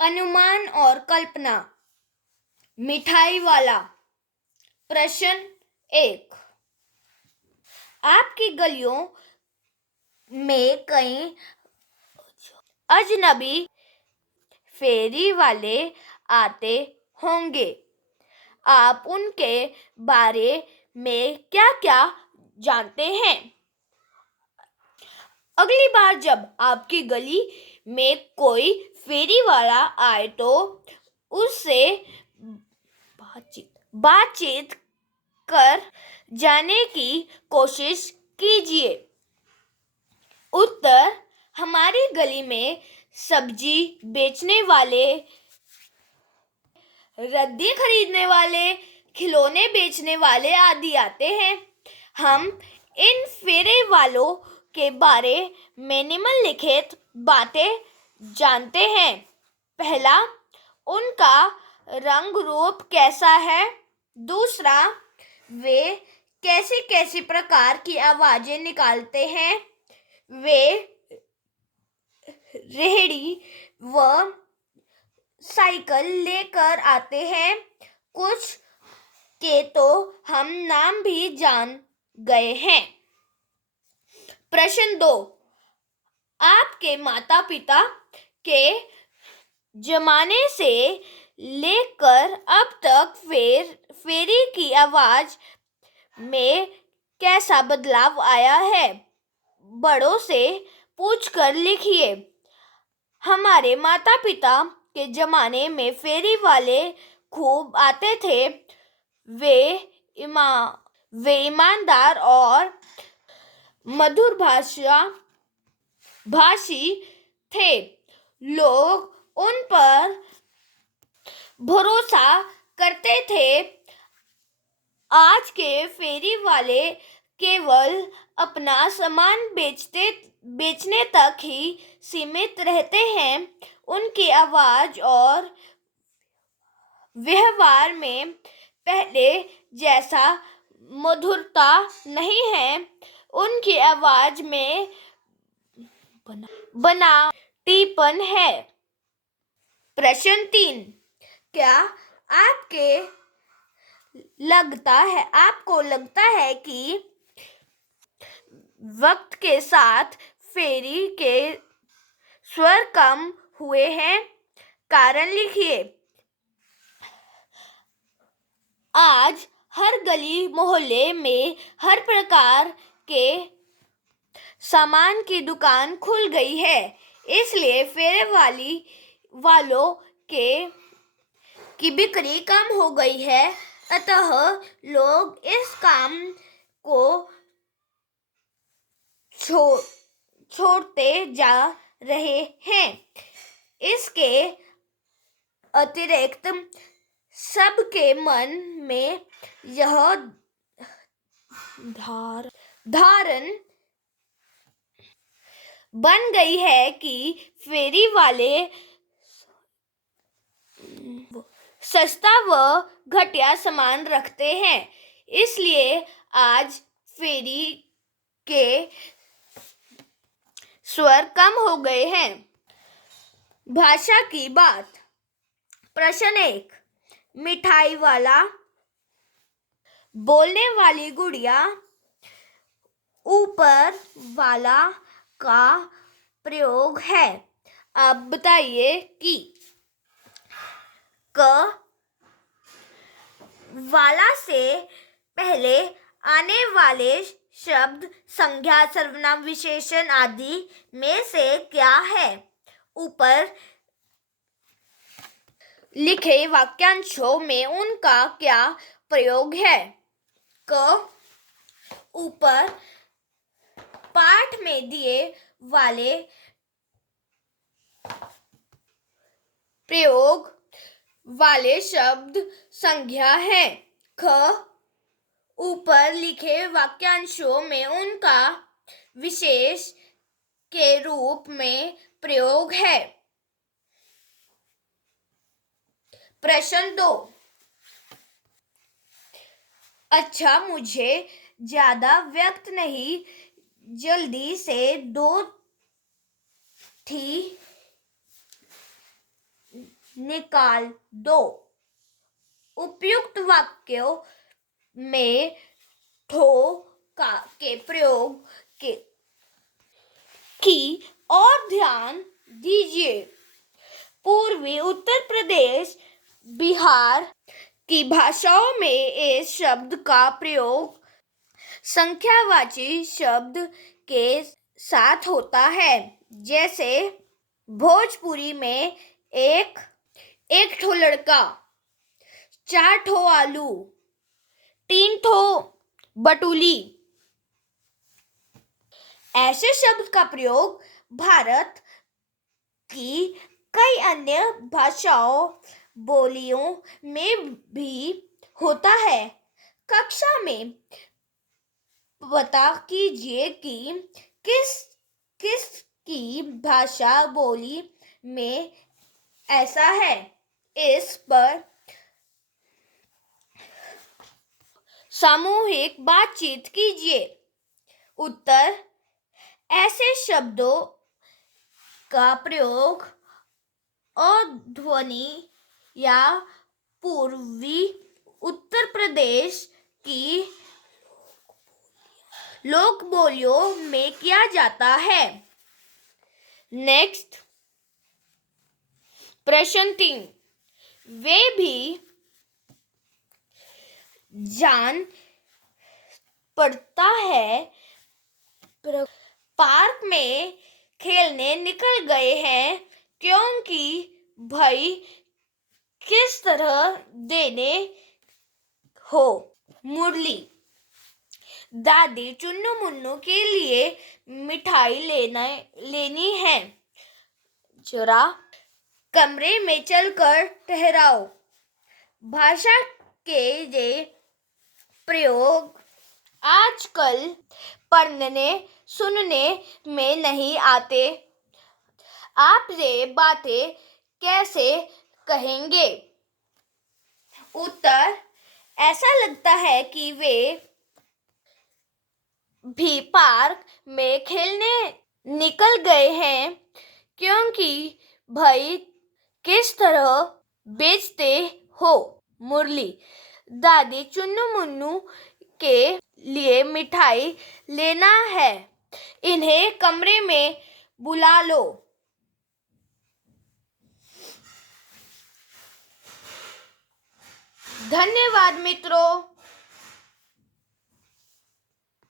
अनुमान और कल्पना। मिठाई वाला। प्रश्न 1। आपकी गलियों में कई अजनबी फेरी वाले आते होंगे। आप उनके बारे में क्या क्या जानते हैं? अगली बार जब आपकी गली में कोई फेरी वाला आए तो उससे बातचीत कर जाने की कोशिश कीजिए। उत्तर: हमारी गली में सब्जी बेचने वाले, रद्दी खरीदने वाले, खिलौने बेचने वाले आदि आते हैं। हम इन फेरे वालों के बारे में निम्नलिखित बातें जानते हैं। पहला, उनका रंग रूप कैसा है। दूसरा, वे कैसी कैसी प्रकार की आवाजें निकालते हैं। वे रेहड़ी व साइकिल लेकर आते हैं। कुछ के तो हम नाम भी जान गए हैं। प्रश्न 2। आपके माता पिता के जमाने से लेकर अब तक फेरी की आवाज में कैसा बदलाव आया है? बड़ों से पूछकर लिखिए। हमारे माता पिता के जमाने में फेरी वाले खूब आते थे। वे ईमानदार और मधुर भाषी थे। लोग उन पर भरोसा करते थे। आज के फेरी वाले केवल अपना सामान बेचने तक ही सीमित रहते हैं। उनकी आवाज और व्यवहार में पहले जैसा मधुरता नहीं है। उनकी आवाज में बनावटीपन है। प्रश्न 3। क्या आपको लगता है कि वक्त के साथ फेरी के स्वर कम हुए हैं? कारण लिखिए। आज हर गली मोहल्ले में हर प्रकार के सामान की दुकान खुल गई है, इसलिए फेरे वालों की बिक्री कम हो गई है। अतः लोग इस काम को छोड़ते जा रहे हैं। इसके अतिरिक्त सबके मन में यह धारणा बन गई है कि फेरी वाले सस्ता व घटिया सामान रखते हैं, इसलिए आज फेरी के स्वर कम हो गए हैं। भाषा की बात। प्रश्न 1। मिठाई वाला। बोलने वाली गुड़िया। ऊपर वाला का प्रयोग है। अब बताइए कि क वाला से पहले आने वाले शब्द संज्ञा, सर्वनाम, विशेषण आदि में से क्या है? ऊपर लिखे वाक्यांशों में उनका क्या प्रयोग है? क ऊपर पाठ में दिए वाले प्रयोग वाले शब्द संज्ञा हैं। ख ऊपर लिखे वाक्यांशों में उनका विशेष के रूप में प्रयोग है। प्रश्न 2। अच्छा, मुझे ज्यादा व्यक्त नहीं, जल्दी से दो निकाल दो। उपयुक्त वाक्यों में ठो का के प्रयोग की और ध्यान दीजिए। पूर्वी उत्तर प्रदेश, बिहार की भाषाओं में इस शब्द का प्रयोग संख्यावाची शब्द के साथ होता है। जैसे भोजपुरी में एक ठो लड़का, 4 ठो आलू, 3 ठो बटुली। ऐसे शब्द का प्रयोग भारत की कई अन्य भाषाओं बोलियों में भी होता है। कक्षा में पता कीजिए कि किस की भाषा बोली में ऐसा है। इस पर सामूहिक बातचीत कीजिए। उत्तर: ऐसे शब्दों का प्रयोग अध्वनि या पूर्वी उत्तर प्रदेश की लोक बोलियों में किया जाता है। नेक्स्ट प्रश्न 3, वे भी जान पड़ता है पार्क में खेलने निकल गए हैं क्योंकि भाई किस तरह देने हो। मुरली: दादी चुन्नू मुन्नू के लिए मिठाई लेनी है। जरा कमरे में चलकर ठहराओ। भाषा के ये प्रयोग आजकल पढ़ने सुनने में नहीं आते। आप ये बातें कैसे कहेंगे? उत्तर: ऐसा लगता है कि वे भी पार्क में खेलने निकल गए हैं क्योंकि भाई किस तरह बेचते हो। मुरली: दादी चुन्नू मुन्नू के लिए मिठाई लेना है, इन्हें कमरे में बुला लो। धन्यवाद मित्रों।